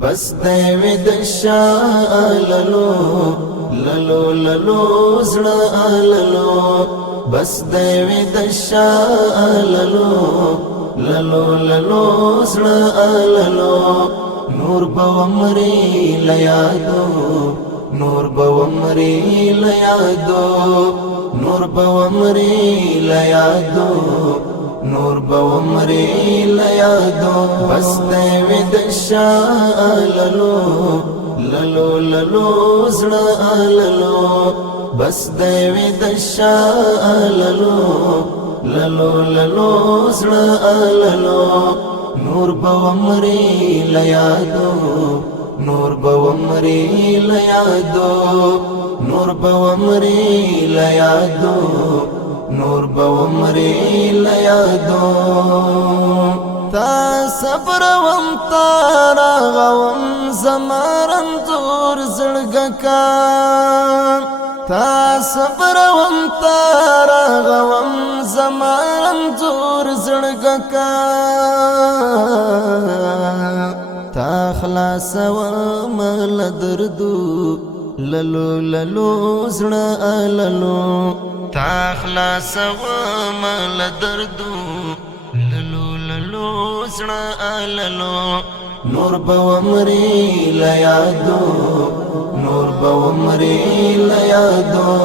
بس دیوی دشا للو للو للو زړه للو بس دیوی دشا للو للو للو زړه للو نور بومری لیادو نور بومری لیادو نور بومری لیادو نور بومری لیادو بس دیوی دشا للو للو للو زړه للو بس دیوی دشا للو للو للو زړه للو نور بومری لیادو نور بومری لیادو نور بومری لیادو نور بومری لیادو تا صبر وم تارا غوم زمارن زور زړګکا تا صبر وم تارا غوم زمارن زور زړګکا تا خلاص وم لدردو للو للو زړه للو تا خلاص وم لدردو للو للو زړه للو نور بومری لیادو نور بومری لیادو